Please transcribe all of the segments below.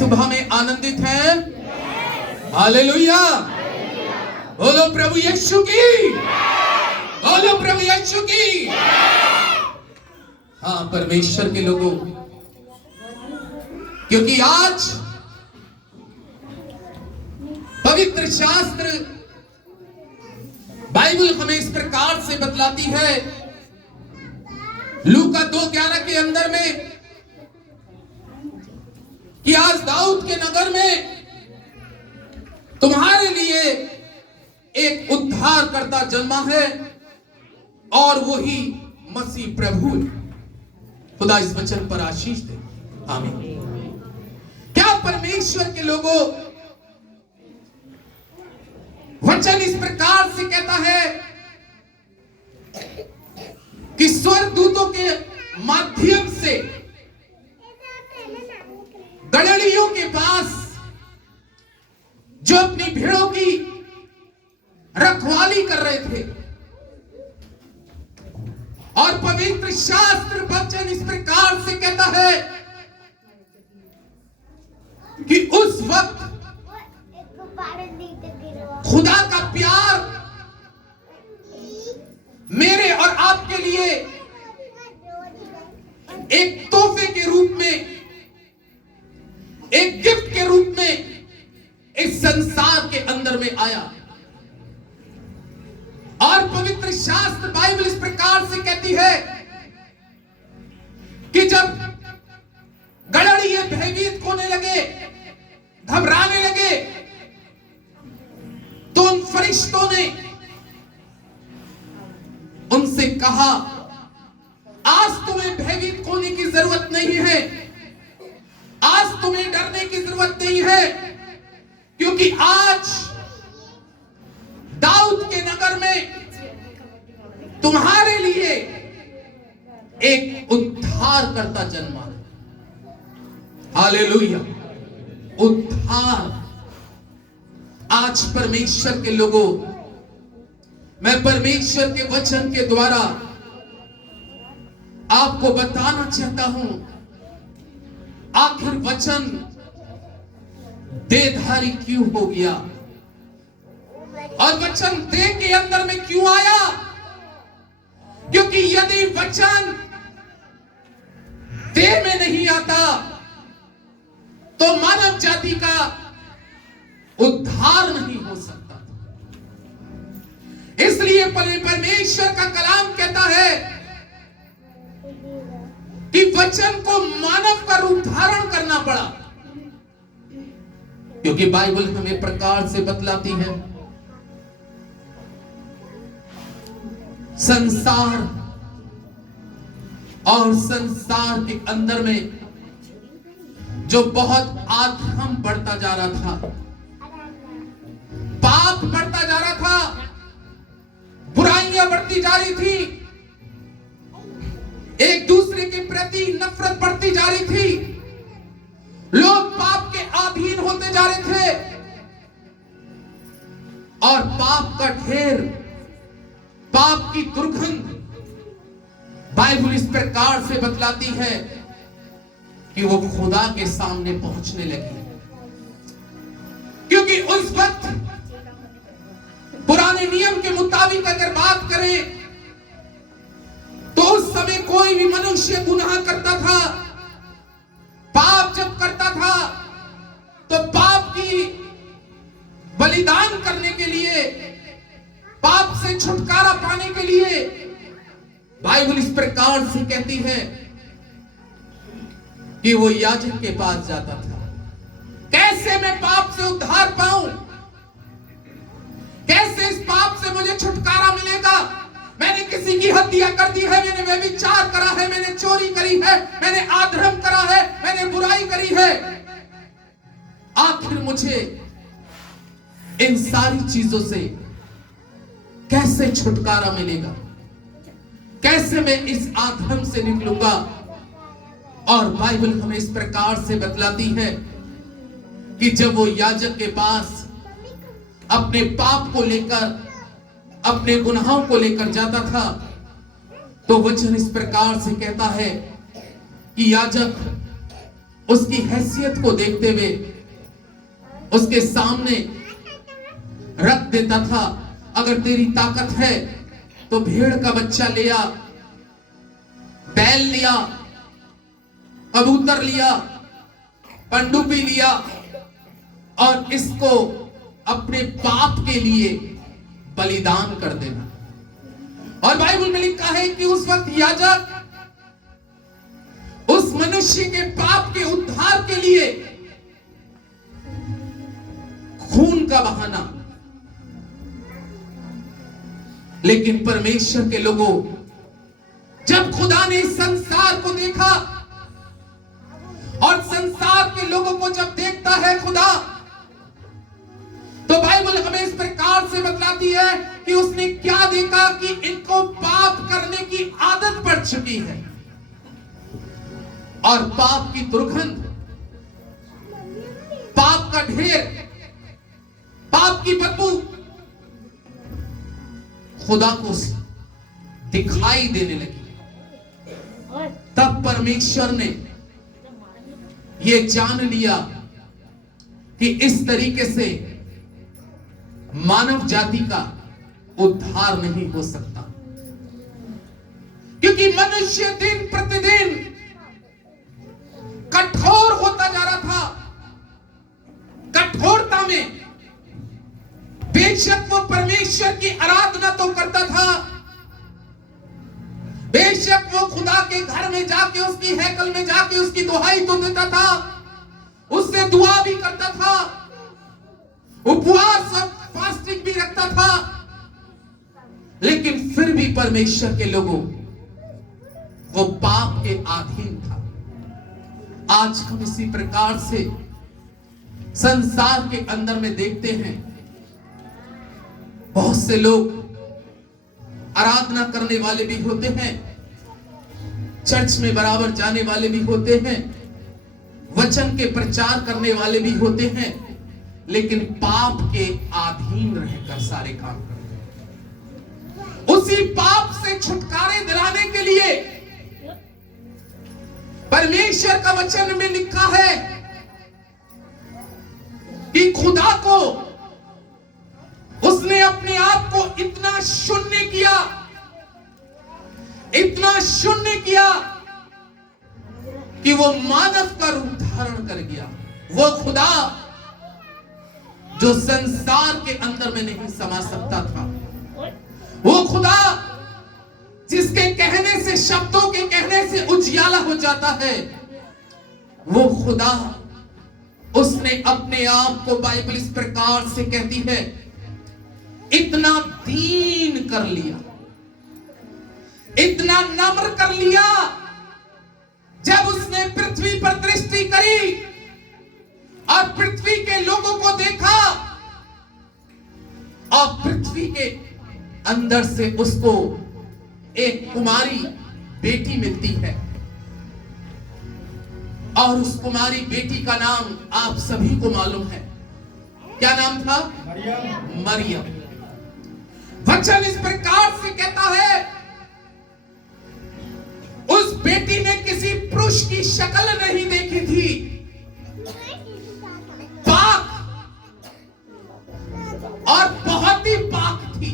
सुबह में आनंदित हैं? हालेलुया। बोलो प्रभु यीशु की, बोलो प्रभु यीशु की। हाँ परमेश्वर के लोगों, क्योंकि आज पवित्र शास्त्र बाइबल हमें इस प्रकार से बतलाती है, लूका 2:11 के अंदर में, कि आज दाऊद के नगर में तुम्हारे लिए एक उद्धारकर्ता जन्मा है और वही मसीह प्रभु है। खुदा इस वचन पर आशीष दे, आमीन। क्या परमेश्वर के लोगों, वचन इस प्रकार से कहता है कि स्वर्गदूतों के माध्यम से गड़लियों के पास जो अपनी भेड़ों की रखवाली कर रहे थे, और पवित्र शास्त्र वचन इस प्रकार से कहता है कि उस वक्त खुदा का प्यार मेरे और आपके लिए एक तोहफे के रूप में, एक गिफ्ट के रूप में इस संसार के अंदर में आया। और पवित्र शास्त्र बाइबल इस प्रकार से कहती है कि जब गड़ड़िए भयभीत होने लगे, घबराने लगे, तो उन फरिश्तों ने उनसे कहा, आज तुम्हें भयभीत होने की जरूरत नहीं है, आज तुम्हें डरने की जरूरत नहीं है, क्योंकि आज दाऊद के नगर में तुम्हारे लिए एक उद्धारकर्ता जन्मा है। हालेलुया। उद्धार। आज परमेश्वर के लोगों, मैं परमेश्वर के वचन के द्वारा आपको बताना चाहता हूं, आखिर वचन देहधारी क्यों हो गया और वचन देह के अंदर में क्यों आया? क्योंकि यदि वचन देह में नहीं आता तो मानव जाति का उद्धार नहीं हो सकता। इसलिए परमेश्वर का कलाम कहता है कि वचन को मानव का रूप धारण करना पड़ा, क्योंकि बाइबल हमें प्रकार से बतलाती है, संसार और संसार के अंदर में जो बहुत अधर्म बढ़ता जा रहा था, पाप बढ़ता जा रहा था, बुराइयां बढ़ती जा रही थी, एक दूसरे के प्रति नफरत बढ़ती जा रही थी, लोग पाप के अधीन होते जा रहे थे, और पाप का ढेर, पाप की दुर्गंध बाइबल इस प्रकार से बतलाती है कि वो खुदा के सामने पहुंचने लगी। क्योंकि उस वक्त पुराने नियम के मुताबिक अगर बात करें तो उस समय कोई भी मनुष्य गुनाह करता था, पाप जब करता था, तो पाप की बलिदान करने के लिए, पाप से छुटकारा पाने के लिए बाइबल इस प्रकार से कहती है कि वो याजक के पास जाता था। कैसे मैं पाप से उद्धार पाऊं? कैसे इस पाप से मुझे छुटकारा मिलेगा? मैंने किसी की हत्या कर दी है, मैंने व्यभिचार करा है, मैंने चोरी करी है, मैंने अधर्म करा है, मैंने बुराई करी है, आखिर मुझे इन सारी चीजों से कैसे छुटकारा मिलेगा? कैसे मैं इस अधर्म से निकलूंगा? और बाइबल हमें इस प्रकार से बतलाती है कि जब वो याजक के पास अपने पाप को लेकर, अपने गुनाहों को लेकर जाता था, तो वचन इस प्रकार से कहता है कि याजक उसकी हैसियत को देखते हुए उसके सामने रख देता था। अगर तेरी ताकत है तो भेड़ का बच्चा लिया, बैल लिया, कबूतर लिया, पनडुब्बी लिया और इसको अपने पाप के लिए बलिदान कर देना। और बाइबल में लिखा है कि उस वक्त याजक उस मनुष्य के पाप के उद्धार के लिए खून का बहाना। लेकिन परमेश्वर के लोगों, जब खुदा ने इस संसार को देखा और संसार के लोगों को जब देखता है खुदा, तो बाइबल हमें इस प्रकार से बतलाती है कि उसने क्या देखा कि इनको पाप करने की आदत पड़ चुकी है और पाप की दुर्गंध, पाप का ढेर, पाप की बदबू खुदा को दिखाई देने लगी। तब परमेश्वर ने यह जान लिया कि इस तरीके से मानव जाति का उद्धार नहीं हो सकता, क्योंकि मनुष्य दिन प्रतिदिन कठोर होता जा रहा था। कठोरता में बेशक वो परमेश्वर की आराधना तो करता था, बेशक वो खुदा के घर में जाके, उसकी हैकल में जाके उसकी दुहाई तो देता था, उससे दुआ भी करता था, उपवास और फास्टिंग भी रखता था, लेकिन फिर भी परमेश्वर के लोगों वो पाप के अधीन था। आज हम इसी प्रकार से संसार के अंदर में देखते हैं, बहुत से लोग आराधना करने वाले भी होते हैं, चर्च में बराबर जाने वाले भी होते हैं, वचन के प्रचार करने वाले भी होते हैं, लेकिन पाप के अधीन रहकर सारे काम करते हैं। उसी पाप से छुटकारे दिलाने के लिए परमेश्वर का वचन में लिखा है कि खुदा को उसने अपने आप को इतना शून्य किया, इतना शून्य किया कि वो मानव का रूप धारण कर गया। वो खुदा जो संसार के अंदर में नहीं समा सकता था, वो खुदा जिसके कहने से, शब्दों के कहने से उजियाला हो जाता है, वो खुदा उसने अपने आप को, बाइबल इस प्रकार से कहती है, इतना दीन कर लिया, इतना नम्र कर लिया। जब उसने पृथ्वी पर दृष्टि करी और पृथ्वी के लोगों को देखा और पृथ्वी के अंदर से उसको एक कुमारी बेटी मिलती है, और उस कुमारी बेटी का नाम आप सभी को मालूम है। क्या नाम था? मरियम। वचन इस प्रकार से कहता है, उस बेटी ने किसी पुरुष की शक्ल नहीं देखी थी, पाक और बहुत ही पाक थी।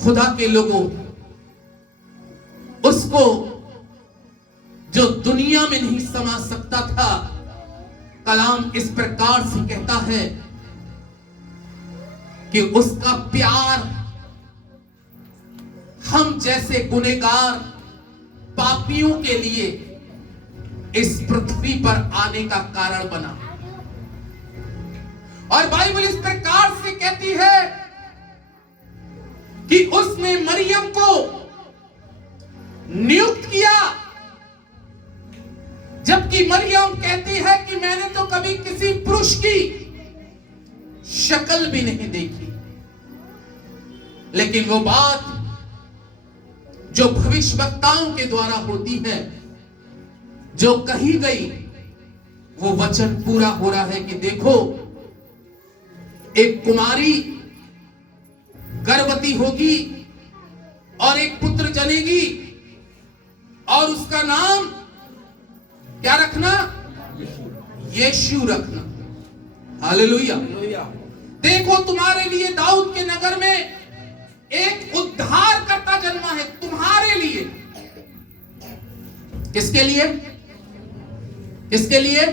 खुदा के लोगों, उसको जो दुनिया में नहीं समा सकता था, कलाम इस प्रकार से कहता है कि उसका प्यार हम जैसे गुनहगार पापियों के लिए इस पृथ्वी पर आने का कारण बना। और बाइबल इस प्रकार से कहती है कि उसने मरियम को नियुक्त किया, जबकि मरियम कहती है कि मैंने तो कभी किसी पुरुष की शक्ल भी नहीं देखी। लेकिन वो बात जो भविष्यवक्ताओं के द्वारा होती है, जो कही गई, वो वचन पूरा हो रहा है कि देखो, एक कुमारी गर्भवती होगी और एक पुत्र जनेगी और उसका नाम क्या रखना? यीशु रखना। हालेलुया। देखो तुम्हारे लिए दाऊद के नगर में एक उद्धारकर्ता जन्मा है, तुम्हारे लिए। किसके लिए? किसके लिए?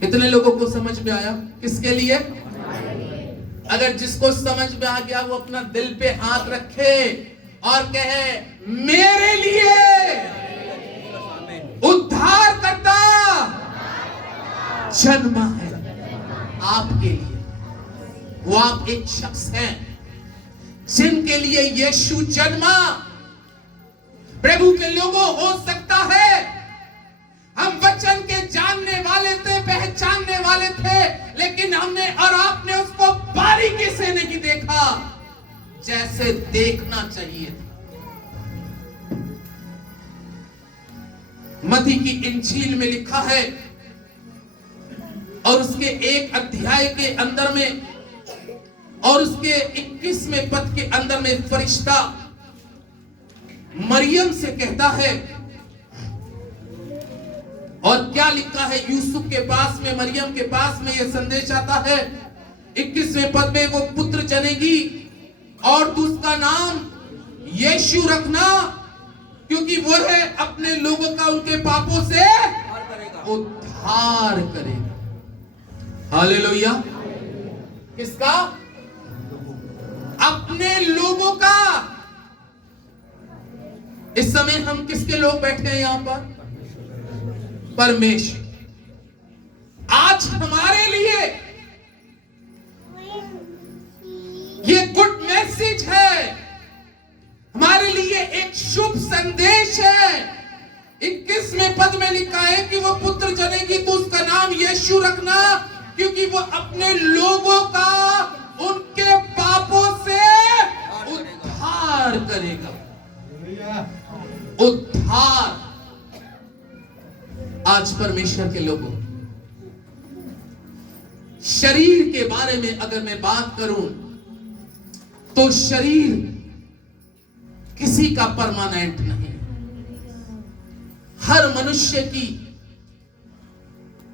कितने लोगों को समझ में आया? किसके लिए? अगर जिसको समझ में आ गया वो अपना दिल पे हाथ रखे और कहे मेरे लिए उद्धारकर्ता जन्मा है। आपके लिए वो आप एक शख्स हैं जिनके लिए यीशु जन्मा। प्रभु के लोगों, हो सकता है हम वचन के जानने वाले थे, पहचानने वाले थे, लेकिन हमने और आपने उसको बारीकी से नहीं देखा जैसे देखना चाहिए था। मत्ती की इंजील में लिखा है और उसके एक अध्याय के अंदर में और उसके 21वें पद के अंदर में फरिश्ता मरियम से कहता है, और क्या लिखा है? यूसुफ के पास में, मरियम के पास में यह संदेश आता है 21वें पद में, वो पुत्र जनेगी और तू उसका नाम यीशु रखना, क्योंकि वो है अपने लोगों का उनके पापों से उद्धार करेगा। हालेलुया। किसका? अपने लोगों का। इस समय हम किसके लोग बैठे हैं यहां पर? परमेश्वर। आज हमारे लिए ये गुड मैसेज है, हमारे लिए एक शुभ संदेश है। 21वें पद में लिखा है कि वो पुत्र जनेगी तो उसका नाम यीशु रखना, क्योंकि वो अपने लोगों का उनके पापों से उद्धार करेगा। उद्धार। आज परमेश्वर के लोगों, शरीर के बारे में अगर मैं बात करूं तो शरीर किसी का परमानेंट नहीं। हर मनुष्य की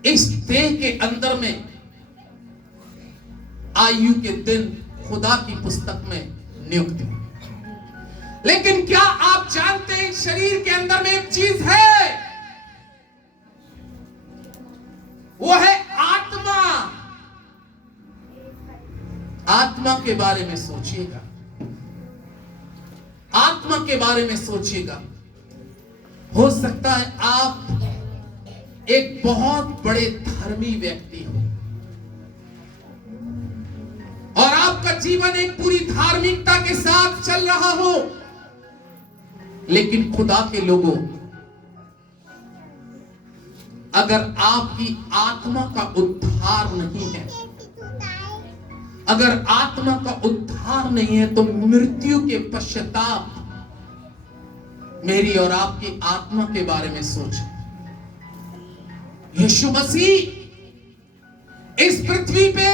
इस देह के अंदर में आयु के दिन खुदा की पुस्तक में नियुक्त है। लेकिन क्या आप जानते हैं शरीर के अंदर में एक चीज है, वो है आत्मा। आत्मा के बारे में सोचिएगा, आत्मा के बारे में सोचिएगा। हो सकता है आप एक बहुत बड़े धर्मी व्यक्ति हो और आपका जीवन एक पूरी धार्मिकता के साथ चल रहा हो, लेकिन खुदा के लोगों, अगर आपकी आत्मा का उद्धार नहीं है, अगर आत्मा का उद्धार नहीं है, तो मृत्यु के पश्चाताप मेरी और आपकी आत्मा के बारे में सोचें। यीशु मसीह इस पृथ्वी पे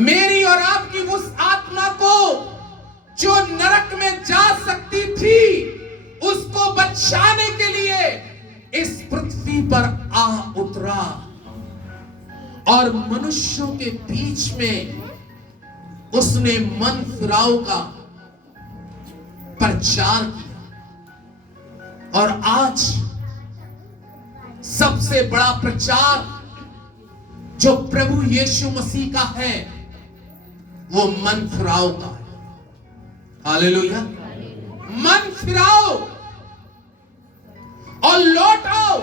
मेरी और आपकी उस आत्मा को जो नरक में जा सकती थी, उसको बचाने के लिए इस पृथ्वी पर आ उतरा और मनुष्यों के बीच में उसने मन फिराव का प्रचार किया। और आज सबसे बड़ा प्रचार जो प्रभु यीशु मसीह का है, वो मन फिराव का है। हालेलुया। मन फिराओ और लौट आओ,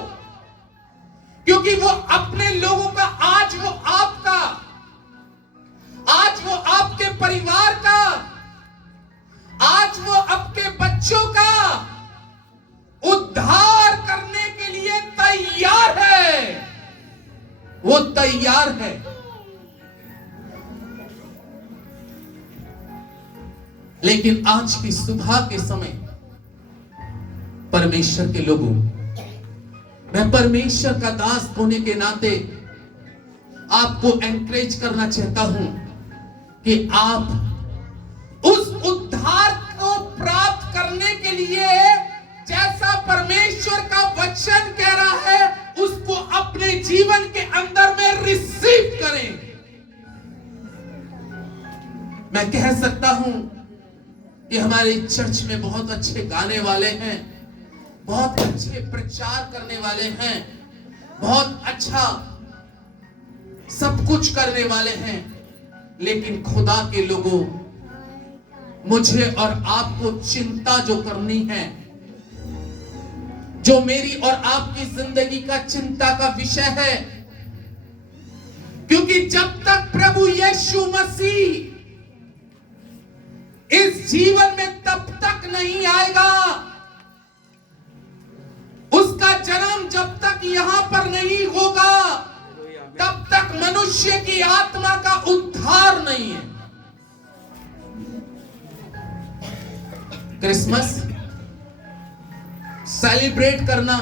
क्योंकि वो अपने लोगों का, आज वो आपका, आज वो आपके परिवार का, आज वो आपके बच्चों का उद्धार करने के लिए तैयार है। वो तैयार है। लेकिन आज की सुबह के समय परमेश्वर के लोगों, मैं परमेश्वर का दास होने के नाते आपको एनकरेज करना चाहता हूं कि आप उस उद्धार को प्राप्त करने लिए जैसा परमेश्वर का वचन कह रहा है उसको अपने जीवन के अंदर में रिसीव करें। मैं कह सकता हूं कि हमारे चर्च में बहुत अच्छे गाने वाले हैं, बहुत अच्छे प्रचार करने वाले हैं, बहुत अच्छा सब कुछ करने वाले हैं, लेकिन खुदा के लोगों, मुझे और आपको चिंता जो करनी है, जो मेरी और आपकी जिंदगी का चिंता का विषय है, क्योंकि जब तक प्रभु यीशु मसीह इस जीवन में तब तक नहीं आएगा, उसका जन्म जब तक यहां पर नहीं होगा, तब तक मनुष्य की आत्मा का उद्धार नहीं है। क्रिसमस सेलिब्रेट करना,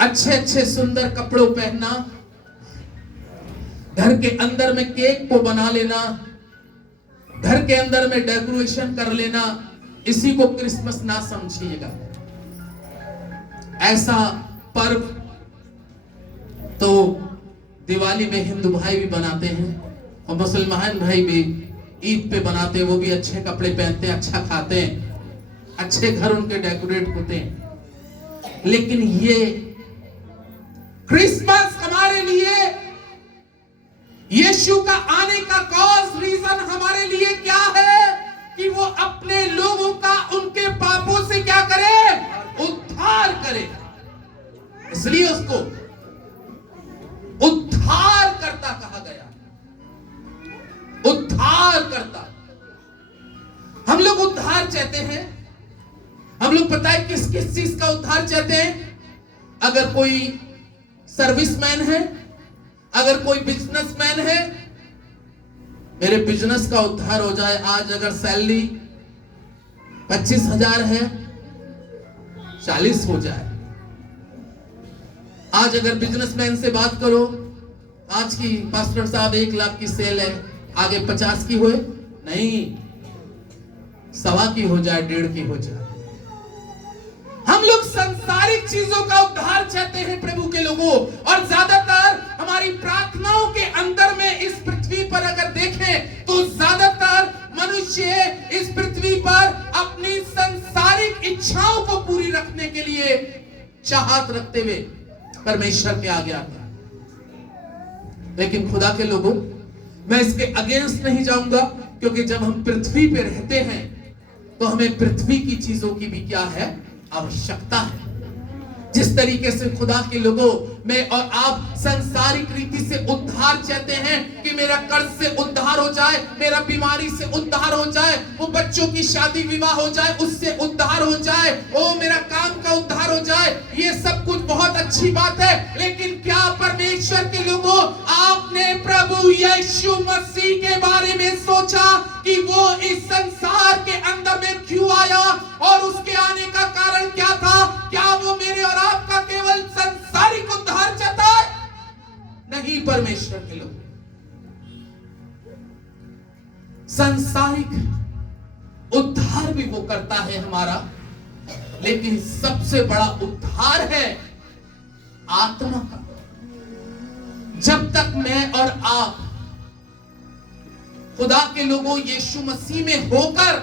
अच्छे अच्छे सुंदर कपड़ों पहनना, घर के अंदर में केक को बना लेना, घर के अंदर में डेकोरेशन कर लेना, इसी को क्रिसमस ना समझिएगा। ऐसा पर्व तो दिवाली में हिंदू भाई भी बनाते हैं और मुसलमान भाई भी ईद पे बनाते हैं, वो भी अच्छे कपड़े पहनते हैं, अच्छा खाते हैं, अच्छे घर उनके डेकोरेट होते हैं। लेकिन ये क्रिसमस हमारे लिए, यीशु का आने का कॉज रीजन हमारे लिए क्या है कि वो अपने लोगों का उनके पापों से क्या करे, उद्धार करे। इसलिए उसको उद्धार करता कहा गया, उद्धार करता। हम लोग उद्धार चाहते हैं, हम लोग पता है किस किस चीज का उद्धार चाहते हैं। अगर कोई सर्विसमैन है, अगर कोई बिजनेसमैन है, मेरे बिजनेस का उद्धार हो जाए। आज अगर सैलरी 25,000 है, 40 हो जाए। आज अगर बिजनेसमैन से बात करो, आज की पास्टर साहब 1 लाख की सेल है, आगे 50 की होए नहीं, 1.25 की हो जाए, 1.5 की हो जाए। हम लोग संसारिक चीजों का उद्धार चाहते हैं प्रभु के लोगों, और ज्यादातर हमारी प्रार्थनाओं के अंदर में इस पृथ्वी पर अगर देखें तो ज्यादातर मनुष्य इस पृथ्वी पर अपनी संसारिक इच्छाओं को पूरी रखने के लिए चाहत रखते हुए परमेश्वर के आगे आता है। लेकिन खुदा के लोगों, मैं इसके अगेंस्ट नहीं जाऊंगा, क्योंकि जब हम पृथ्वी पे रहते हैं तो हमें पृथ्वी की चीजों की भी क्या है, आवश्यकता है। जिस तरीके से खुदा के लोगों, मैं और आप संसारिक रीति से उद्धार चाहते हैं कि मेरा कर्ज से उद्धार हो जाए, मेरा बीमारी से उद्धार हो जाए, वो बच्चों की शादी विवाह हो जाए उससे उद्धार हो जाए, ओ मेरा काम का उद्धार हो जाए, ये सब कुछ बहुत अच्छी बात है। लेकिन क्या परमेश्वर के लोगों, आपने प्रभु यीशु मसीह के बारे में सोचा कि वो इस संसार के अंदर में क्यों आया और उसके आने का कारण क्या था? क्या वो मेरे और आपका केवल संसारिक उद्धार चाहता है? नहीं, परमेश्वर के लोग संसारिक उद्धार भी वो करता है हमारा, लेकिन सबसे बड़ा उद्धार है आत्मा का। जब तक मैं और आप खुदा के लोगों यीशु मसीह में होकर,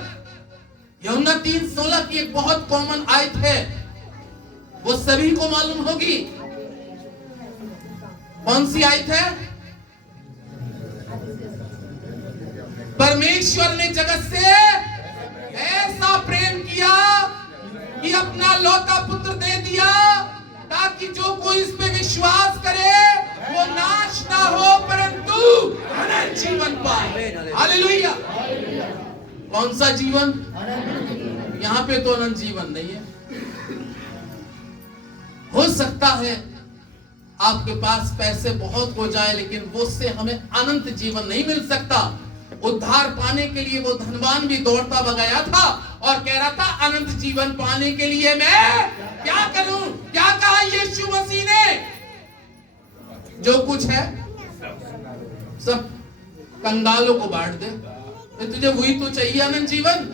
यूहन्ना 3:16 की एक बहुत कॉमन आयत है, वो सभी को मालूम होगी। कौन सी आयत है? परमेश्वर ने जगत से ऐसा प्रेम किया कि अपना लौता पुत्र दे दिया, ताकि जो कोई इस पे विश्वास करे वो नाश ना हो परंतु अनंत जीवन पाए। हालेलुया। कौन सा जीवन? यहाँ पे तो अनंत जीवन नहीं है। हो सकता है आपके पास पैसे बहुत हो जाए, लेकिन वो से हमें अनंत जीवन नहीं मिल सकता। उद्धार पाने के लिए वो धनवान भी दौड़ता गया था और कह रहा था, अनंत जीवन पाने के लिए मैं क्या करूं? क्या कहा यीशु मसीह ने? जो कुछ है सब कंगालों को बांट दे। तो तुझे वही तो चाहिए अनंत जीवन?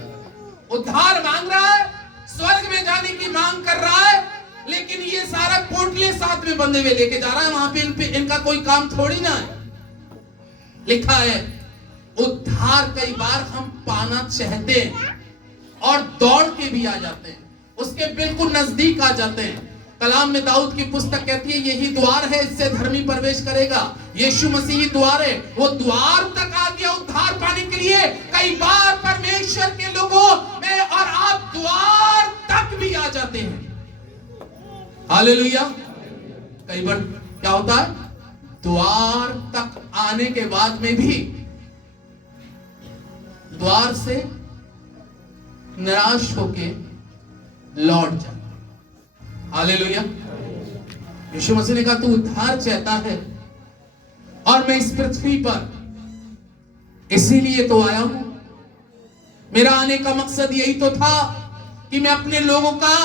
उद्धार मांग रहा है, स्वर्ग में जाने की मांग कर रहा है, लेकिन ये सारा पोटले साथ में बंधे हुए लेके जा रहा है। वहां पे इनका कोई काम थोड़ी ना है। लिखा है उद्धार कई बार हम पाना चाहते हैं और दौड़ के भी आ जाते हैं, उसके बिल्कुल नजदीक आ जाते हैं। कलाम में दाऊद की पुस्तक कहती है यही द्वार है, इससे धर्मी प्रवेश करेगा। यीशु मसीह ही द्वार है, वो द्वार तक आ गया उद्धार पाने के लिए। कई बार परमेश्वर के लोगों में और आप द्वार तक भी आ जाते हैं। हालेलुया। कई बार क्या होता है, द्वार तक आने के बाद में भी द्वार से निराश होके लौट जाता। हालेलुया। यीशु मसीह ने कहा तू उद्धार चाहता है और मैं इस पृथ्वी पर इसीलिए तो आया हूं। मेरा आने का मकसद यही तो था कि मैं अपने लोगों का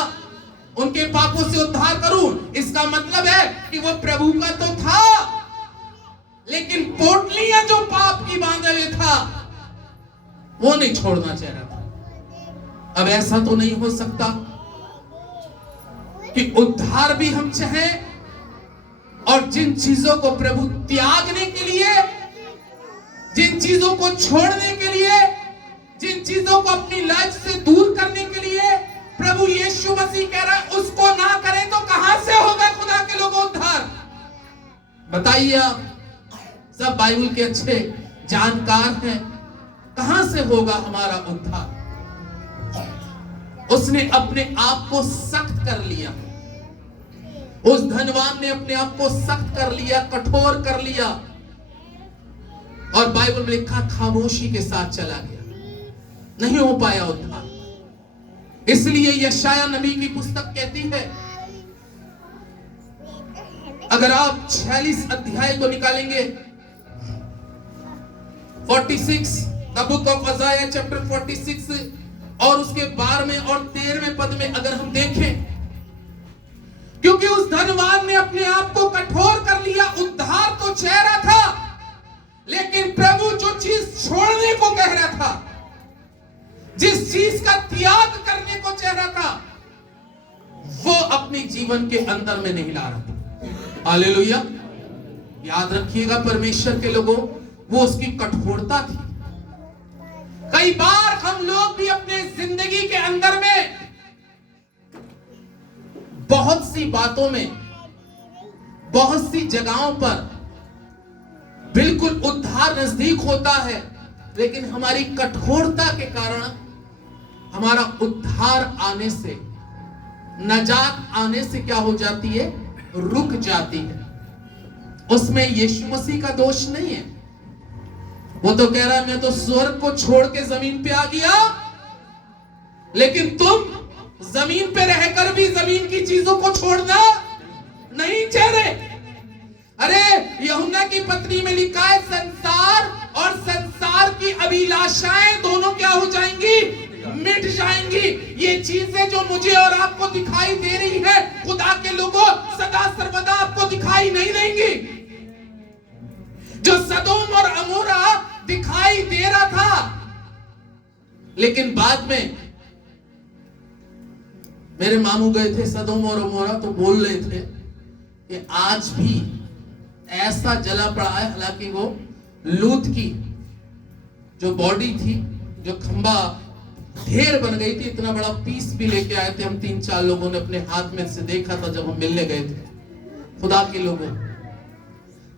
उनके पापों से उद्धार करूं। इसका मतलब है कि वो प्रभु का तो था, लेकिन पोटलियां जो पाप की बांधे हुए था वो नहीं छोड़ना चाह रहा था। अब ऐसा तो नहीं हो सकता कि उद्धार भी हम चाहें और जिन चीजों को प्रभु त्यागने के लिए, जिन चीजों को छोड़ने के लिए, जिन चीजों को अपनी लाइफ से दूर करने के लिए प्रभु यीशु मसीह कह रहा है उसको ना करें तो कहां से होगा खुदा के लोगों उद्धार? बताइए आप, सब बाइबल के अच्छे जानकार हैं, कहां से होगा हमारा उद्धार? उसने अपने आप को सख्त कर लिया, उस धनवान ने अपने आप को सख्त कर लिया, कठोर कर लिया, और बाइबल में लिखा खामोशी के साथ चला गया, नहीं हो पाया उद्धार। इसलिए यशाया नबी की पुस्तक कहती है, अगर आप 46 अध्याय को निकालेंगे, 46 द बुक ऑफ आइज़ाया चैप्टर 46 और उसके 12वें और 13वें पद में अगर हम देखें, क्योंकि उस धनवान ने अपने आप को कठोर कर लिया, उद्धार तो चाह रहा था, लेकिन प्रभु जो चीज छोड़ने को कह रहा था, जिस चीज का त्याग करने को चाह रहा था, वो अपने जीवन के अंदर में नहीं ला रहा था। हालेलुया। याद रखिएगा परमेश्वर के लोगों, वो उसकी कठोरता थी। कई बार हम लोग भी अपने जिंदगी के अंदर में बहुत सी बातों में, बहुत सी जगहों पर बिल्कुल उद्धार नजदीक होता है, लेकिन हमारी कठोरता के कारण हमारा उद्धार आने से, नजात आने से क्या हो जाती है, रुक जाती है। उसमें यीशु मसीह का दोष नहीं है। वो तो कह रहा है मैं तो स्वर्ग को छोड़ के जमीन पे आ गया, लेकिन तुम जमीन पे रहकर भी जमीन की चीजों को छोड़ना नहीं चाह रहे। अरे यूहन्ना की पत्री में लिखा है संसार और संसार की अभिलाषाएं दोनों क्या हो जाएंगी, मिट जाएंगी। ये चीजें जो मुझे और आपको दिखाई दे रही है, खुदा के लोगों सदा सर्वदा आपको दिखाई नहीं देंगी। जो सदोम और अमोरा दिखाई दे रहा था, लेकिन बाद में मेरे मामू गए थे सदोम और अमोरा, तो बोल रहे थे कि आज भी ऐसा जला पड़ा है। हालांकि वो लूत की जो बॉडी थी, जो खंबा ढेर बन गई थी, इतना बड़ा पीस भी लेके आए थे। हम 3-4 लोगों ने अपने हाथ में से देखा था जब हम मिलने गए थे। खुदा के लोगों,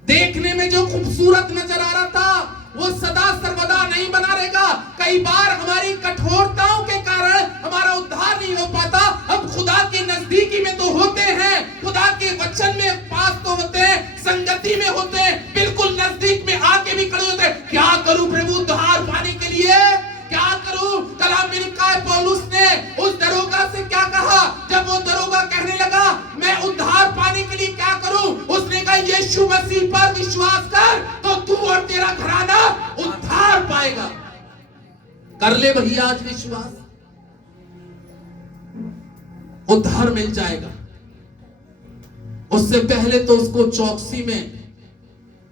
देखने में जो खूबसूरत नजर आ रहा था, वो सदा सर्वदा नहीं बना रहेगा। कई बार हमारी कठोरताओं के कारण हमारा उद्धार नहीं हो पाता। हम खुदा के नजदीकी में तो होते हैं, खुदा के वचन में पास तो होते हैं, संगति में होते हैं, बिल्कुल नजदीक में आके भी खड़े होते हैं। क्या करूं प्रभु उद्धार पाने के लिए, क्या करूं? कलाम में लिखा है पौलुस ने उस दरोगा से क्या कहा, जब वो दरोगा कहने लगा मैं उद्धार पाने के लिए क्या करूं, उसने कहा यीशु मसीह पर विश्वास कर तो तू और तेरा घराना उद्धार पाएगा। कर ले भैया आज विश्वास, उद्धार मिल जाएगा। उससे पहले तो उसको चौकसी में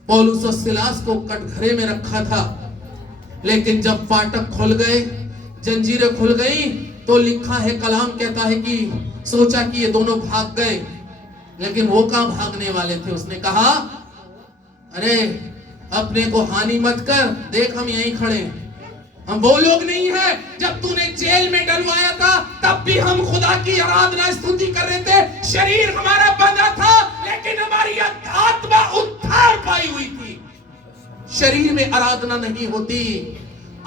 पौलुस और सिलास को कटघरे में रखा था, लेकिन जब फाटक खुल गए, जंजीरें खुल गई तो लिखा है, कलाम कहता है कि सोचा कि ये दोनों भाग गए, लेकिन वो कहां भागने वाले थे। उसने कहा, अरे अपने को हानि मत कर, देख हम यहीं खड़े हैं, हम वो लोग नहीं है। जब तूने जेल में डलवाया था तब भी हम खुदा की आराधना स्तुति कर रहे थे। शरीर हमारा बंधा था लेकिन हमारी आत्मा उद्धार पाई हुई थी। शरीर में आराधना नहीं होती,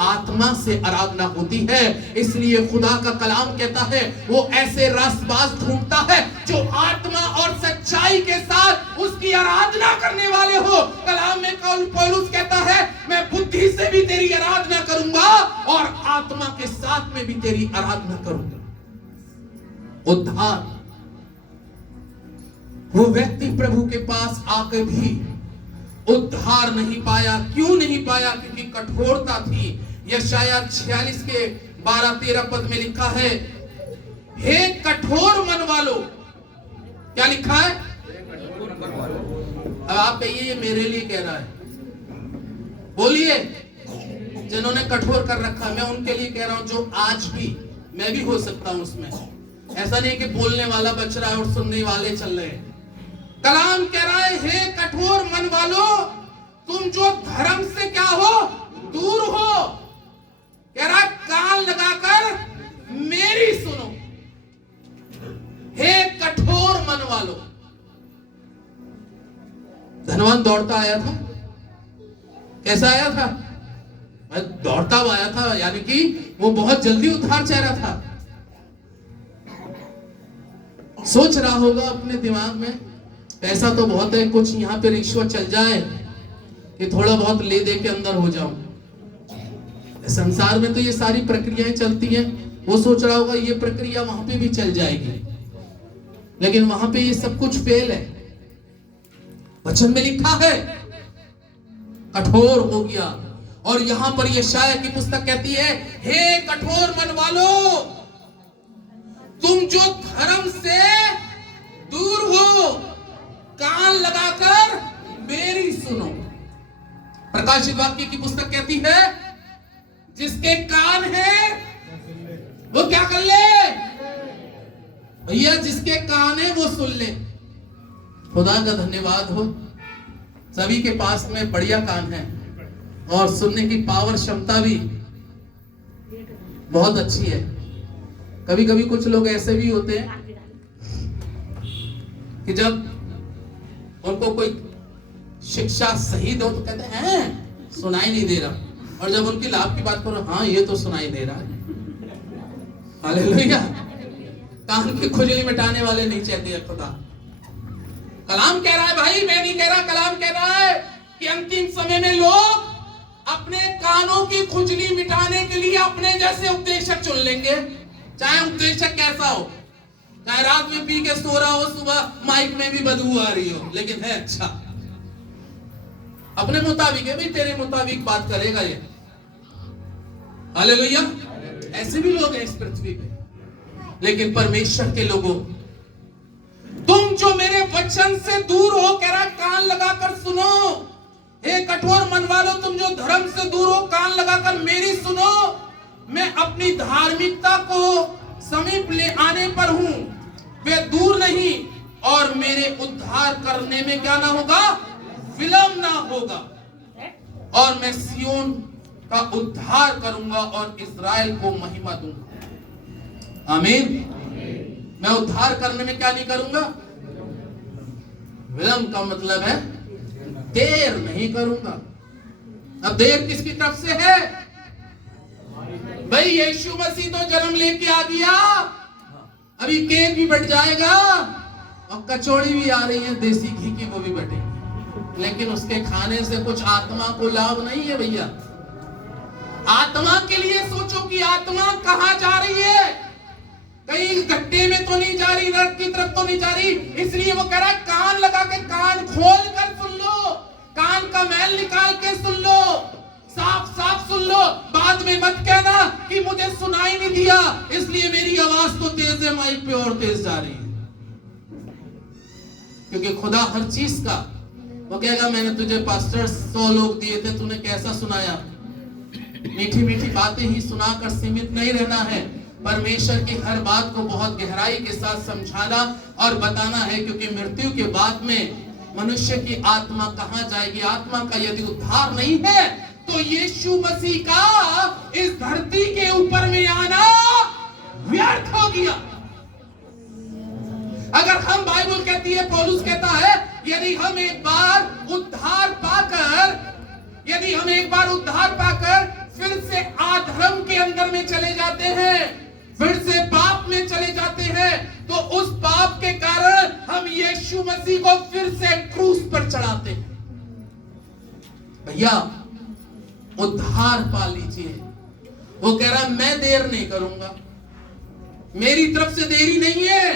आत्मा से आराधना होती है। इसलिए खुदा का कलाम कहता है वो ऐसे रास्तबाज ढूंढता है जो आत्मा और सच्चाई के साथ उसकी आराधना करने वाले हो। कलाम में पौलुस कहता है, मैं बुद्धि से भी तेरी आराधना करूंगा और आत्मा के साथ में भी तेरी आराधना करूंगा। उद्धार, वो व्यक्ति प्रभु के पास आकर भी उद्धार नहीं पाया। क्यों नहीं पाया? क्योंकि कठोरता थी। यशाया 46 के 12-13 पद में लिखा है, हे कठोर मन वालों। क्या लिखा है? अब आप कहिए ये मेरे लिए कह रहा है, बोलिए। जिन्होंने कठोर कर रखा, मैं उनके लिए कह रहा हूं, जो आज भी, मैं भी हो सकता हूं उसमें। ऐसा नहीं कि बोलने वाला बच रहा है और सुनने वाले चल रहे हैं। कलाम कह रहा है, हे कठोर मन वालों, तुम जो धर्म से क्या हो, दूर हो। कह रहा है, कान लगाकर मेरी सुनो। हे कठोर मन वालों। धनवान दौड़ता आया था। कैसा आया था? दौड़ता हुआ आया था, यानी कि वो बहुत जल्दी उद्धार चाह रहा था। सोच रहा होगा अपने दिमाग में, पैसा तो बहुत है, कुछ यहां पे रिश्वत चल जाए कि थोड़ा बहुत ले दे के अंदर हो जाऊं। संसार में तो ये सारी प्रक्रियाएं चलती हैं। वो सोच रहा होगा ये प्रक्रिया वहां पे भी चल जाएगी, लेकिन वहां पे ये सब कुछ फेल है। वचन में लिखा है कठोर हो गया, और यहां पर यशाया की पुस्तक कहती है, हे कठोर मन वालों, तुम जो धर्म से दूर हो, कान लगाकर मेरी सुनो। प्रकाशित वाक्य की पुस्तक कहती है, जिसके कान है वो क्या कर ले? भैया जिसके कान है वो सुन ले। खुदा का धन्यवाद हो, सभी के पास में बढ़िया कान है और सुनने की पावर क्षमता भी बहुत अच्छी है। कभी कभी कुछ लोग ऐसे भी होते हैं कि जब उनको कोई शिक्षा सही दो तो कहते हैं सुनाई नहीं दे रहा, और जब उनकी लाभ की बात करो, हाँ ये तो सुनाई दे रहा है। हालेलुया। कान की खुजली मिटाने वाले नहीं चाहते खुदा। कलाम कह रहा है, भाई मैं नहीं कह रहा, कलाम कह रहा है कि अंतिम समय में लोग अपने कानों की खुजली मिटाने के लिए अपने जैसे उपदेशक चुन लेंगे। चाहे उपदेशक कैसा हो, चाहे रात में पी के सो रहा हो, सुबह माइक में भी बदबू आ रही हो, लेकिन है अच्छा, अपने मुताबिक है, भाई तेरे मुताबिक बात करेगा ये। हालेलुया। ऐसे भी लोग हैं इस पृथ्वी पे, लेकिन परमेश्वर के लोगों, तुम जो मेरे वचन से दूर हो, कह रहा कान लगाकर सुनो। हे कठोर मन वालों, तुम जो धर्म से दूर हो, कान लगाकर मेरी सुनो। मैं अपनी धार्मिकता को समीप ले आने पर हूं, वे दूर नहीं, और मेरे उद्धार करने में क्या ना होगा, विलंब ना होगा। और मैं सियोन का उद्धार करूंगा और इस्राएल को महिमा दूंगा। आमीन। मैं उद्धार करने में क्या नहीं करूंगा, विलंब का मतलब है देर नहीं करूंगा। अब देर किसकी तरफ से है? भाई यीशु मसीह तो जन्म लेके आ गया, अभी केक भी बट जाएगा और कचौड़ी भी आ रही है देसी घी की, वो भी बटेगी, लेकिन उसके खाने से कुछ आत्मा को लाभ नहीं है भैया। आत्मा के लिए सोचो कि आत्मा कहां जा रही है, कहीं गड्ढे में तो नहीं जा रही, नरक की तरफ तो नहीं जा रही। इसलिए वो कह रहा है कान लगा के, कान खोल कर सुन लो, कान का मैल निकाल के सुन लो, साफ साफ सुन लो। बाद में मत कहना कि मुझे सुनाई नहीं दिया, इसलिए मेरी आवाज तो तेज है माइक पे और तेज जा रही है। क्योंकि खुदा हर चीज का वो कहेगा, मैंने तुझे पास्टर 100 लोग दिए थे, तूने कैसा सुनाया, मीठी मीठी बातें ही सुनाकर सीमित नहीं रहना है, परमेश्वर की हर बात को बहुत गहराई के साथ समझाना और बताना है, क्योंकि मृत्यु के बाद में मनुष्य की आत्मा कहां जाएगी। आत्मा का यदि उद्धार नहीं है तो यीशु मसीह का इस धरती के ऊपर में आना व्यर्थ हो गया। अगर हम, बाइबल कहती है, पौलुस कहता है, यदि हम एक बार उद्धार पाकर फिर से अधर्म के अंदर में चले जाते हैं, फिर से पाप में चले जाते हैं, तो उस पाप के कारण हम यीशु मसीह को फिर से क्रूस पर चढ़ाते हैं। भैया उद्धार पा लीजिए। वो कह रहा है मैं देर नहीं करूंगा, मेरी तरफ से देरी नहीं है,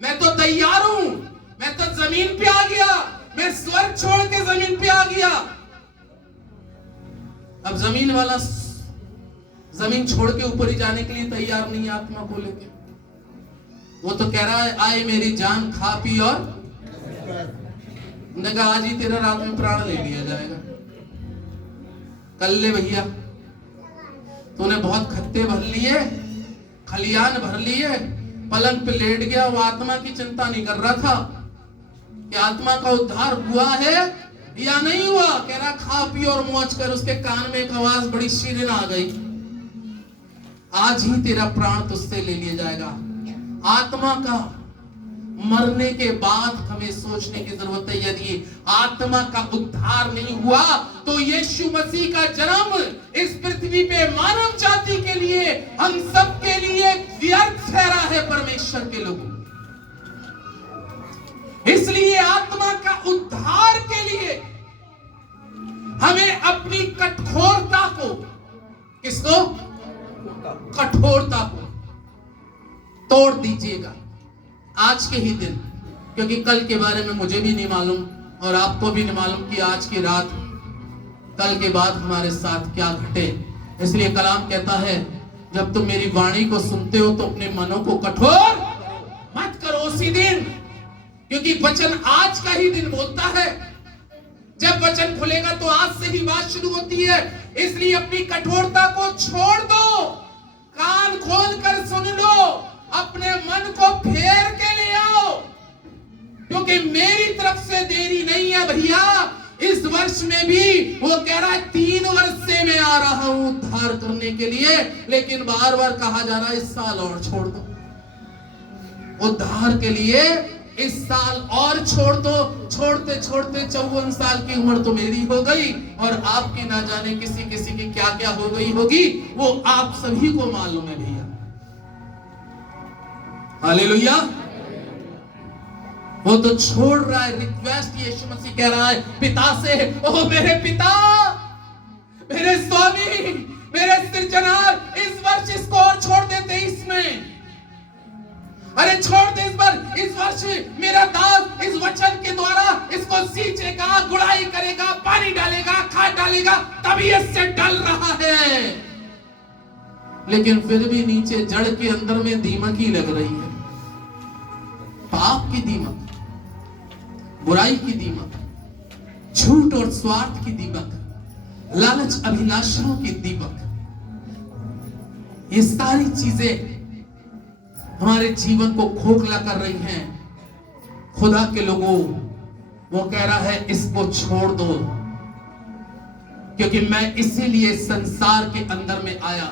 मैं तो तैयार हूं, मैं तो जमीन पे आ गया, मैं स्वर्ग छोड़ के जमीन पे आ गया। अब जमीन वाला जमीन छोड़ के ऊपर ही जाने के लिए तैयार नहीं है आत्मा को लेके। वो तो कह रहा है आए मेरी जान खा पी और कहा आज ही तेरा रात में प्राण ले लिया जाएगा। कल ले भैया, तूने बहुत खत्ते भर लिए, खलियान भर लिए, पलंग पे लेट गया। वो आत्मा की चिंता नहीं कर रहा था कि आत्मा का उद्धार हुआ है या नहीं हुआ। कह रहा खा पी और मौज कर। उसके कान में एक आवाज बड़ी शीरिन आ गई, आज ही तेरा प्राण तुझसे ले लिया जाएगा। आत्मा का मरने के बाद हमें सोचने की जरूरत है, यदि आत्मा का उद्धार नहीं हुआ तो यीशु मसीह का जन्म इस पृथ्वी पे मानव जाति के लिए, हम सब के लिए व्यर्थ ठहरा है परमेश्वर के लोगों। इसलिए आत्मा का उद्धार के लिए हमें अपनी कठोरता को, किसको? कठोरता को तोड़ दीजिएगा आज के ही दिन, क्योंकि कल के बारे में मुझे भी नहीं मालूम और आपको भी नहीं मालूम कि आज की रात, कल के बाद हमारे साथ क्या घटे। इसलिए कलाम कहता है जब तुम मेरी वाणी को सुनते हो तो अपने मनों को कठोर मत करो उसी दिन, क्योंकि वचन आज का ही दिन बोलता है। जब वचन खुलेगा तो आज से ही बात शुरू होती है। इसलिए अपनी कठोरता को छोड़ दो, कान खोल कर सुन लो, अपने मन को फेर के ले आओ, क्योंकि मेरी तरफ से देरी नहीं है भैया। इस वर्ष में भी वो कह रहा है 3 वर्ष से मैं आ रहा हूं उद्धार करने के लिए, लेकिन बार बार कहा जा रहा है इस साल और छोड़ दो उद्धार के लिए, इस साल और छोड़ दो। छोड़ते छोड़ते 54 साल की उम्र तो मेरी हो गई और आपकी ना जाने किसी किसी की क्या क्या हो गई होगी, वो आप सभी को मालूम है भैया। हालेलुया। वो तो छोड़ रहा है। रिक्वेस्ट यीशु मसीह कह रहा है पिता से, ओ मेरे पिता, मेरे स्वामी, मेरे सृजनहार, इस वर्ष इसको और छोड़ दे 23 में। अरे छोड़ दे इस वर्ष मेरा दास इस वचन के द्वारा इसको सींचेगा, गुड़ाई करेगा, पानी डालेगा, खाद डालेगा, तभी इससे डल रहा है। लेकिन फिर भी नीचे जड़ के अंदर में दीमक ही लग रही है। पाप की दीमक, बुराई की दीमक, झूठ और स्वार्थ की दीमक, लालच अभिलाषाओं की दीमक, ये सारी चीजें हमारे जीवन को खोखला कर रही हैं। खुदा के लोगों, वो कह रहा है इसको छोड़ दो, क्योंकि मैं इसीलिए संसार के अंदर में आया।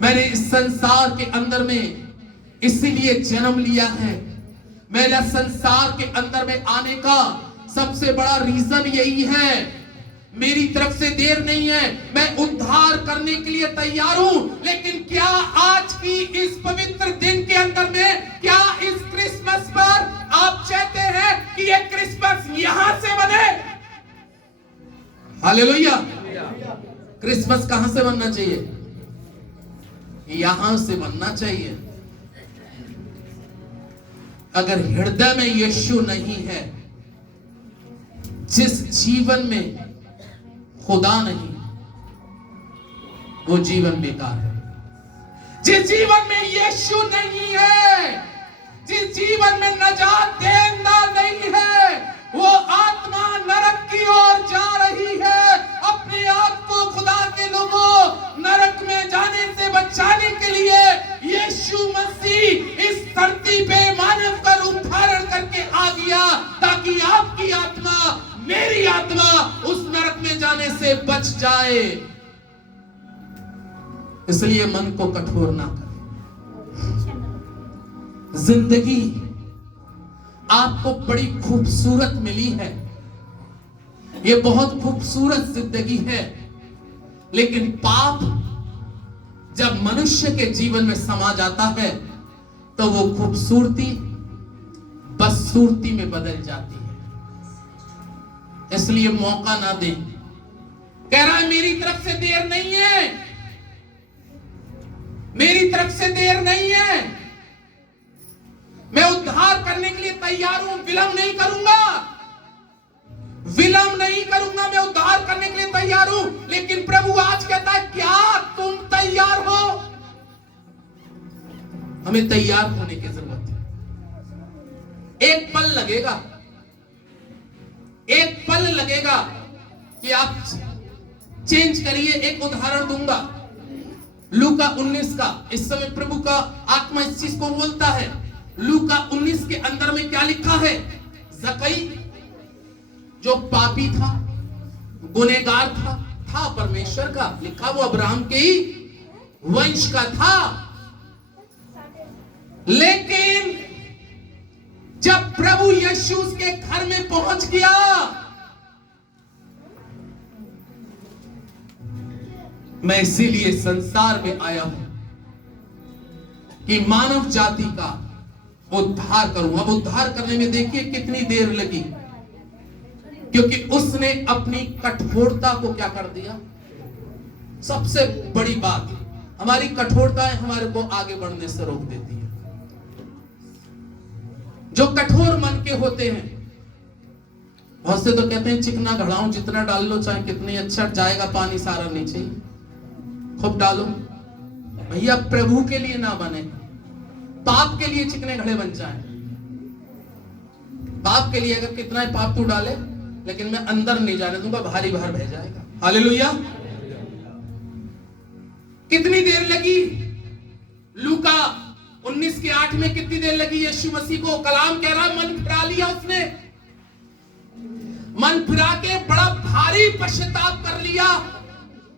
मैंने इस संसार के अंदर में इसीलिए जन्म लिया है। मेरा संसार के अंदर में आने का सबसे बड़ा रीजन यही है। मेरी तरफ से देर नहीं है, मैं उद्धार करने के लिए तैयार हूं। लेकिन क्या आज की इस पवित्र दिन के अंदर में, क्या इस क्रिसमस पर आप चाहते हैं कि ये क्रिसमस यहां से बने? हालेलुया। क्रिसमस कहां से बनना चाहिए? यहां से बनना चाहिए। अगर हृदय में यीशु नहीं है, जिस जीवन में खुदा नहीं, वो जीवन बेकार है। जिस जीवन में यीशु नहीं है, जिस जीवन में नजात देना नहीं है, वो आत्मा नरक की ओर जा रही है। अपने आप को खुदा के इसलिए मन को कठोर ना करें। जिंदगी आपको बड़ी खूबसूरत मिली है, ये बहुत खूबसूरत जिंदगी है, लेकिन पाप जब मनुष्य के जीवन में समा जाता है तो वो खूबसूरती बदसूरती में बदल जाती है। इसलिए मौका ना दें। कह रहा है मेरी तरफ से देर नहीं है, मेरी तरफ से देर नहीं है, मैं उद्धार करने के लिए तैयार हूं, विलंब नहीं करूंगा, विलंब नहीं करूंगा, मैं उद्धार करने के लिए तैयार हूं। लेकिन प्रभु आज कहता है क्या तुम तैयार हो? हमें तैयार होने की जरूरत है। एक पल लगेगा, एक पल लगेगा कि आप चेंज करिए। एक उदाहरण दूंगा लूका 19 का। इस समय प्रभु का आत्मा इस चीज को बोलता है। लूका 19 के अंदर में क्या लिखा है? जकई जो पापी था, गुनहगार था परमेश्वर का, लिखा वो अब्राहम के ही वंश का था, लेकिन जब प्रभु यीशु उसके घर में पहुंच गया, मैं इसीलिए संसार में आया हूं कि मानव जाति का उद्धार करूं। अब उद्धार करने में देखिए कितनी देर लगी, क्योंकि उसने अपनी कठोरता को क्या कर दिया। सबसे बड़ी बात, हमारी कठोरताएं हमारे को आगे बढ़ने से रोक देती है। जो कठोर मन के होते हैं, बहुत से तो कहते हैं चिकना घड़ाऊं जितना डाल लो, चाहे कितनी अच्छा जाएगा पानी सारा नीचे, खूब डालो। भैया प्रभु के लिए ना बने, पाप के लिए चिकने घड़े बन जाए। पाप के लिए अगर कितना ही पाप तू डाले, लेकिन मैं अंदर नहीं जाने दूंगा, भारी भार बह जाएगा। हालेलुया। कितनी देर लगी? लूका 19 के 8 में कितनी देर लगी यीशु मसीह को? कलाम कह रहा मन फिरा लिया उसने, मन फिरा के बड़ा भारी पश्चाताप कर लिया।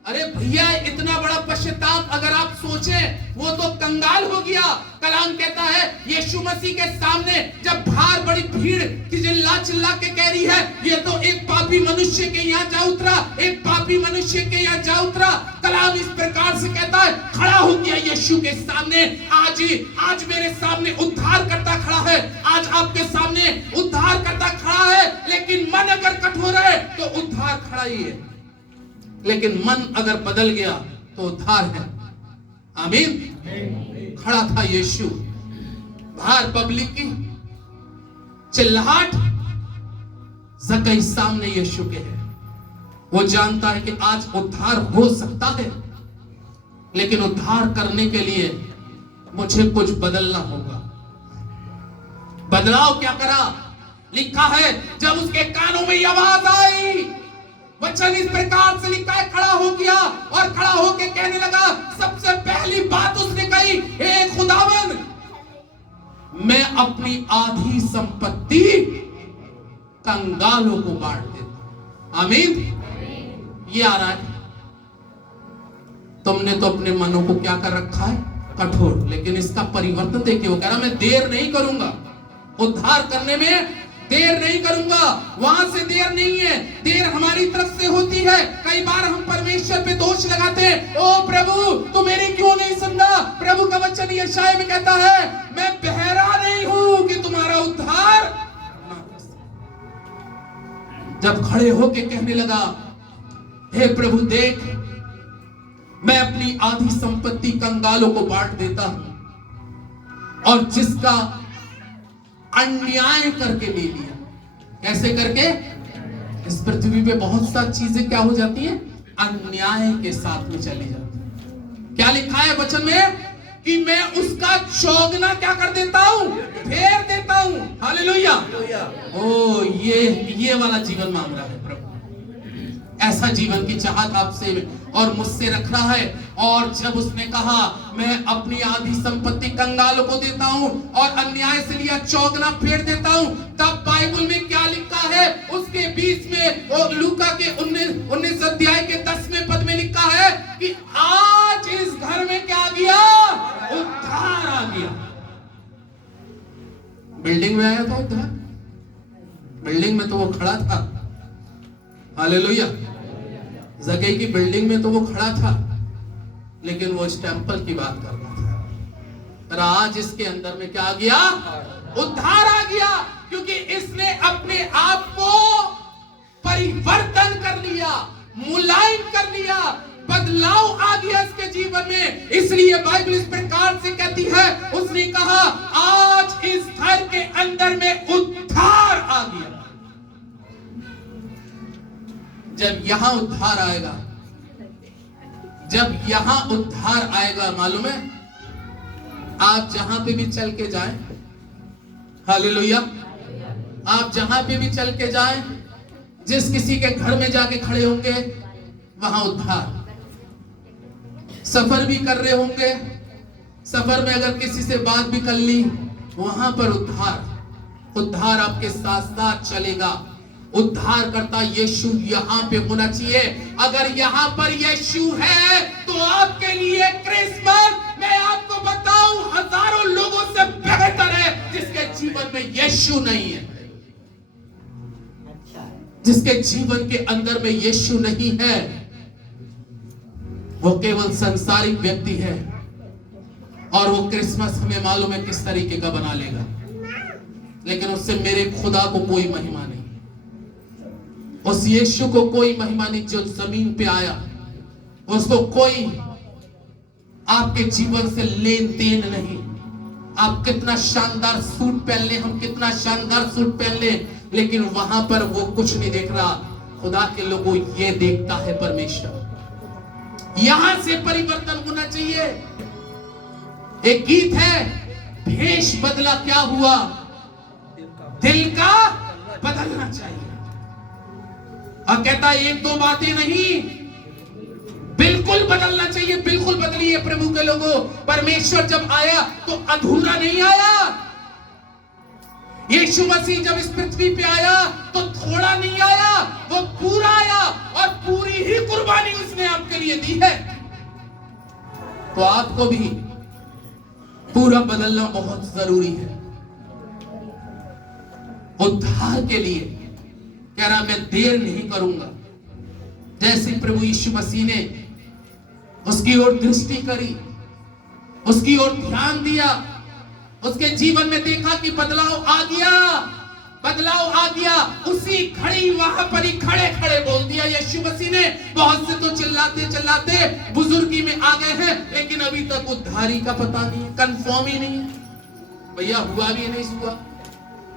अरे भैया इतना बड़ा पश्चाताप अगर आप सोचें, वो तो कंगाल हो गया। कलाम कहता है यीशु मसीह के सामने जब भार बड़ी भीड़ चिल्ला चिल्ला के कह रही है ये तो एक पापी मनुष्य के यहाँ जा उतरा, एक पापी मनुष्य के यहाँ जा उतरा। कलाम इस प्रकार से कहता है, खड़ा हो गया यीशु के सामने। आज मेरे सामने उद्धार करता खड़ा है, आज आपके सामने उद्धार करता खड़ा है। लेकिन मन अगर कठोर है तो उद्धार खड़ा ही है, लेकिन मन अगर बदल गया तो उद्धार है। आमीन। खड़ा था यीशु, बाहर पब्लिक की चिल्लाहट, जकई सामने यीशु के है। वो जानता है कि आज उद्धार हो सकता है, लेकिन उद्धार करने के लिए मुझे कुछ बदलना होगा। बदलाव क्या करा? लिखा है जब उसके कानों में यह आवाज आई, वचन इस प्रकार से लिखा है, खड़ा हो गया और खड़ा होके कहने लगा। सबसे पहली बात उसने कही, हे खुदावन, मैं अपनी आधी संपत्ति कंगालों को बांट देता। आमीन। ये आ रहा है। तुमने तो अपने मनों को क्या कर रखा है? कठोर। लेकिन इसका परिवर्तन देखिए, वो कह रहा मैं देर नहीं करूंगा, उद्धार करने में देर नहीं करूंगा। वहां से देर नहीं है, देर हमारी तरफ से होती है। कई बार हम परमेश्वर पे दोष लगाते हैं, ओ प्रभु तू मेरी क्यों नहीं सुनना। प्रभु का वचन यशायाह में कहता है, मैं बहरा नहीं हूं कि तुम्हारा उद्धार ना कर सके। जब खड़े होके कहने लगा, हे प्रभु देख, मैं अपनी आधी संपत्ति कंगालों को बांट देता हूं, और जिसका अन्याय करके ले लिया। कैसे करके? इस पृथ्वी पे बहुत सारी चीजें क्या हो जाती हैं? अन्याय के साथ में चली जाती है। क्या लिखा है वचन में? कि मैं उसका चौगना क्या कर देता हूं? फेर देता हूं। हालेलुया। ओ ये वाला जीवन मांग रहा है प्रभु। ऐसा जीवन की चाहत आपसे और मुझसे रख रहा है। और जब उसने कहा मैं अपनी आधी संपत्ति कंगालों को देता हूं और अन्याय से लिया चौगना फेर देता हूं, तब बाइबल में क्या लिखा है? उसके बीच में वो लूका के 19 अध्याय के 10वें पद में लिखा है कि आज आज इस घर में क्या आ गया? उद्धार आ गया। बिल्डिंग में आया था उद्धार? बिल्डिंग में तो वो खड़ा था। हालेलुया। जगह की बिल्डिंग में तो वो खड़ा था, लेकिन वो इस टेंपल की बात कर रहा था। पर आज इसके अंदर में क्या आ गया? उद्धार आ गया, क्योंकि इसने अपने आप को परिवर्तन कर लिया, मुलायम कर लिया, बदलाव आ गया इसके जीवन में। इसलिए बाइबल इस प्रकार से कहती है, उसने कहा आज इस घर के अंदर में उद्धार आ गया। जब यहां उद्धार आएगा, जब यहां उद्धार आएगा, मालूम है आप जहां पे भी चल के जाएं, हालेलुया, आप जहां पे भी चल के जाएं, जिस किसी के घर में जाके खड़े होंगे वहां उद्धार। सफर भी कर रहे होंगे, सफर में अगर किसी से बात भी कर ली, वहां पर उद्धार। उद्धार आपके साथ साथ चलेगा। उद्धार करता यीशु यहां पे होना चाहिए। अगर यहां पर यीशु है तो आपके लिए क्रिसमस, मैं आपको बताऊं, हजारों लोगों से बेहतर है जिसके जीवन में यीशु नहीं है, जिसके जीवन के अंदर में यीशु नहीं है। वो केवल संसारिक व्यक्ति है, और वो क्रिसमस हमें मालूम है किस तरीके का बना लेगा, लेकिन उससे मेरे खुदा को कोई महिमा नहीं, उस यीशु को कोई महिमा नहीं जो जमीन पे आया। उसको कोई आपके जीवन से लेन देन नहीं। आप कितना शानदार सूट पहन ले, हम कितना शानदार सूट पहन ले, लेकिन वहां पर वो कुछ नहीं देख रहा। खुदा के लोगों ये देखता है परमेश्वर। यहां से परिवर्तन होना चाहिए। एक गीत है, भेष बदला क्या हुआ, दिल का बदलना चाहिए। और कहता है एक दो बातें नहीं, बिल्कुल बदलना चाहिए। बिल्कुल बदलिए प्रभु के लोगों। परमेश्वर जब आया तो अधूरा नहीं आया। यीशु मसीह जब इस पृथ्वी पे आया तो थोड़ा नहीं आया, वो पूरा आया, और पूरी ही कुर्बानी उसने आपके लिए दी है। तो आपको भी पूरा बदलना बहुत जरूरी है। उद्धार के लिए कह रहा मैं देर नहीं करूंगा। जैसे प्रभु यीशु मसीह ने उसकी ओर दृष्टि करी, उसकी ओर ध्यान दिया, उसके जीवन में देखा कि बदलाव आ गया, बदलाव आ गया, उसी घड़ी वहां पर ही खड़े खड़े बोल दिया यीशु मसीह ने। बहुत से तो चिल्लाते चिल्लाते बुजुर्गी में आ गए हैं, लेकिन अभी तक उद्धारी का पता नहीं है, कंफर्म ही नहीं है। भैया हुआ भी नहीं हुआ।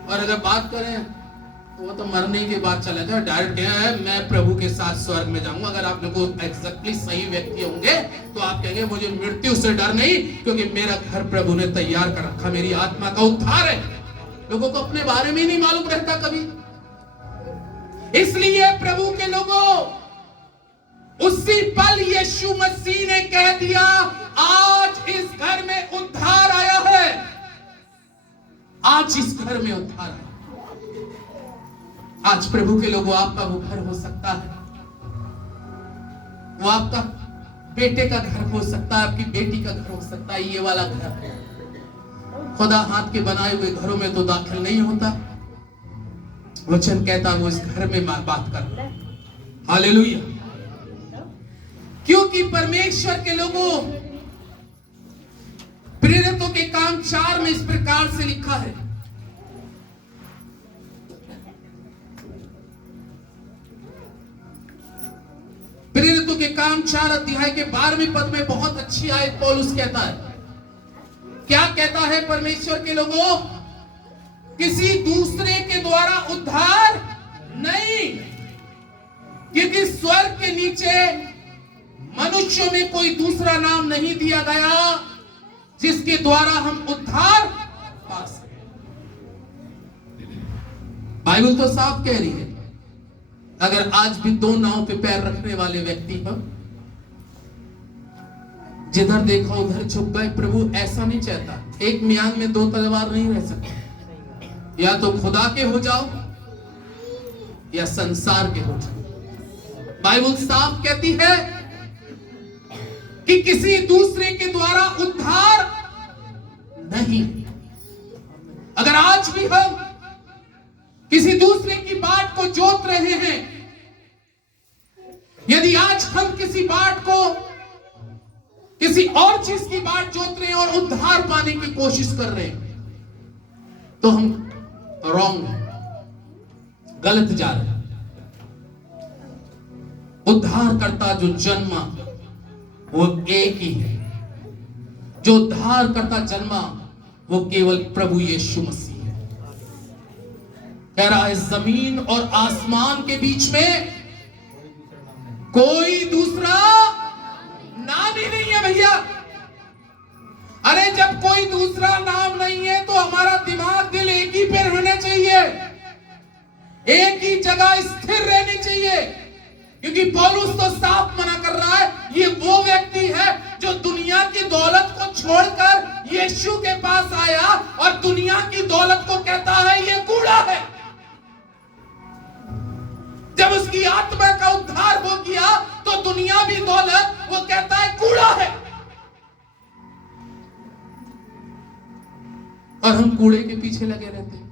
और अगर बात करें तो वो तो मरने के बाद चला जाए, डायरेक्ट क्या है, मैं प्रभु के साथ स्वर्ग में जाऊंगा। अगर आप लोगों को एग्जैक्टली सही व्यक्ति होंगे तो आप कहेंगे मुझे मृत्यु से डर नहीं, क्योंकि मेरा घर प्रभु ने तैयार कर रखा, मेरी आत्मा का उद्धार है। लोगों को अपने बारे में ही नहीं मालूम रहता कभी। इसलिए प्रभु के लोगों, उसी पल यीशु मसीह ने कह दिया आज इस घर में उद्धार आया है, आज इस घर में उद्धार आया। आज प्रभु के लोगों, आपका वो घर हो सकता है, वो आपका बेटे का घर हो सकता है, आपकी बेटी का घर हो सकता है। ये वाला घर खुदा हाथ के बनाए हुए घरों में तो दाखिल नहीं होता। वचन कहता वो इस घर में बात कर। हालेलुया। क्योंकि परमेश्वर के लोगों, प्रेरितों के काम 4 में इस प्रकार से लिखा है, प्रेरितों के काम 4 अध्याय के 12वें पद में बहुत अच्छी आयत पौलुस कहता है। क्या कहता है परमेश्वर के लोगों? किसी दूसरे के द्वारा उद्धार नहीं, क्योंकि स्वर्ग के नीचे मनुष्यों में कोई दूसरा नाम नहीं दिया गया जिसके द्वारा हम उद्धार पा सके। बाइबल तो साफ कह रही है, अगर आज भी 2 नाव पे पैर रखने वाले व्यक्ति हम जिधर देखा उधर झुक गए, प्रभु ऐसा नहीं चाहता। एक म्यान में 2 तलवार नहीं रह सकते, या तो खुदा के हो जाओ या संसार के हो जाओ। बाइबल साफ कहती है कि किसी दूसरे के द्वारा उद्धार नहीं। अगर आज भी हम किसी दूसरे की बाट को जोत रहे हैं, यदि आज हम किसी बाट को, किसी और चीज की बाट जोत रहे हैं और उद्धार पाने की कोशिश कर रहे हैं, तो हम रॉन्ग हैं, गलत जा रहे हैं। उद्धार करता जो जन्मा वो एक ही है। जो उद्धार करता जन्मा वो केवल प्रभु यीशु मसीह है। कह रहा है जमीन और आसमान के बीच में कोई दूसरा नाम ही नहीं है भैया। अरे जब कोई दूसरा नाम नहीं है तो हमारा दिमाग दिल एक ही पे रहना चाहिए, एक ही जगह स्थिर रहनी चाहिए। क्योंकि पौलुस तो साफ मना कर रहा है, ये वो व्यक्ति है जो दुनिया की दौलत को छोड़कर यीशु के पास आया और दुनिया की दौलत को कहता है ये कूड़ा है। जब उसकी आत्मा का उद्धार हो गया तो दुनियावी दौलत वो कहता है कूड़ा है। और हम कूड़े के पीछे लगे रहते हैं।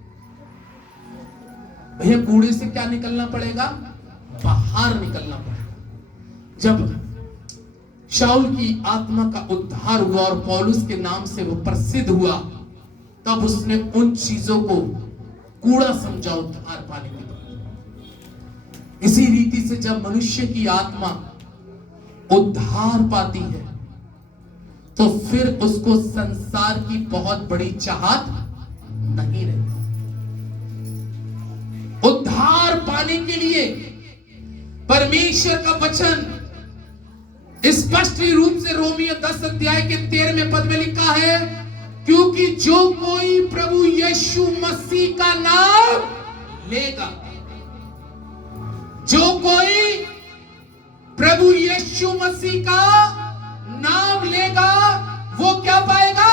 भैया कूड़े से क्या निकलना पड़ेगा? बाहर निकलना पड़ेगा। जब शाऊल की आत्मा का उद्धार हुआ और पौलुस के नाम से वो प्रसिद्ध हुआ, तब उसने उन चीजों को कूड़ा समझा उद्धार पाने के बाद। इसी रीति से जब मनुष्य की आत्मा उद्धार पाती है तो फिर उसको संसार की बहुत बड़ी चाहत नहीं रहती। उद्धार पाने के लिए परमेश्वर का वचन स्पष्ट रूप से रोमियो 10 अध्याय के 13वें पद में लिखा है, क्योंकि जो कोई प्रभु यीशु मसीह का नाम लेगा, जो कोई प्रभु यीशु मसीह का नाम लेगा वो क्या पाएगा?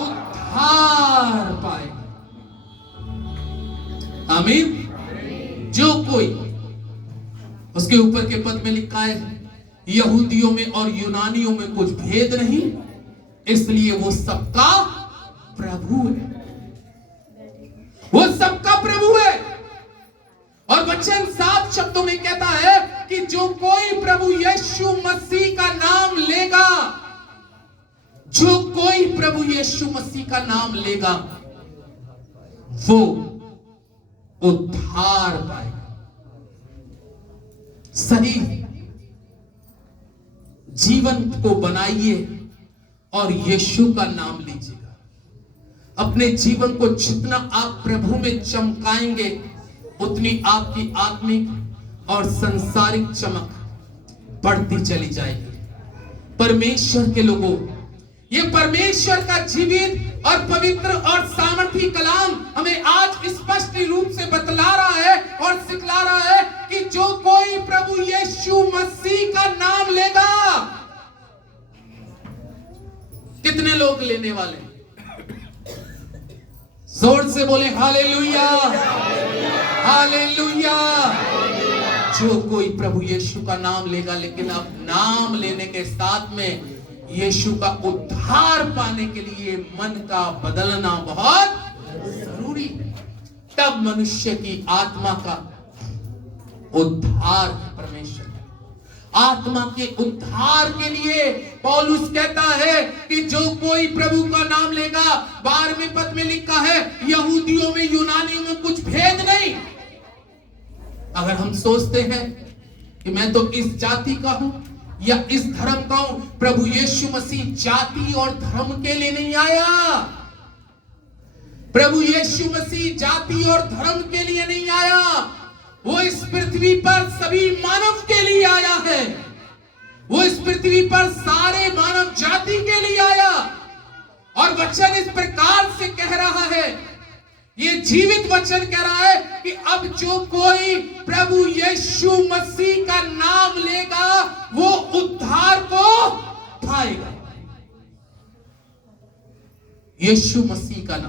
उद्धार पाएगा। आमीन। जो कोई, उसके ऊपर के पद में लिखा है, यहूदियों में और यूनानियों में कुछ भेद नहीं, इसलिए वो सबका प्रभु है। वो सबका प्रभु है। और वचन साफ शब्दों में कहता है कि जो कोई प्रभु यीशु मसीह का नाम लेगा, जो कोई प्रभु यीशु मसीह का नाम लेगा वो उद्धार पाएगा। सही जीवन को बनाइए और यीशु का नाम लीजिएगा। अपने जीवन को जितना आप प्रभु में चमकाएंगे उतनी आपकी आत्मिक और संसारिक चमक बढ़ती चली जाएगी। परमेश्वर के लोगों, ये परमेश्वर का जीवित और पवित्र और सामर्थी कलाम हमें आज स्पष्ट रूप से बतला रहा है और सिखला रहा है कि जो कोई प्रभु यीशु मसीह का नाम लेगा। कितने लोग लेने वाले? जोर से बोले हालेलुया, हालेलुया। जो कोई प्रभु यीशु का नाम लेगा, लेकिन अब नाम लेने के साथ में यीशु का उद्धार पाने के लिए मन का बदलना बहुत जरूरी है। तब मनुष्य की आत्मा का उद्धार परमेश्वर, आत्मा के उद्धार के लिए पौलुस कहता है कि जो कोई प्रभु का नाम लेगा, 12वें पद में लिखा है, यहूदियों में यूनानियों में कुछ भेद नहीं। अगर हम सोचते हैं कि मैं तो इस जाति का हूं या इस धर्म का हूं, प्रभु यीशु मसीह जाति और धर्म के लिए नहीं आया। प्रभु यीशु मसीह जाति और धर्म के लिए नहीं आया, वो इस पृथ्वी पर सभी मानव के लिए आया है। वो इस पृथ्वी पर सारे मानव जाति के लिए आया। और वचन इस प्रकार से कह रहा है, ये जीवित वचन कह रहा है कि अब जो कोई प्रभु यीशु मसीह का नाम लेगा वो उद्धार को पाएगा। यीशु मसीह का नाम,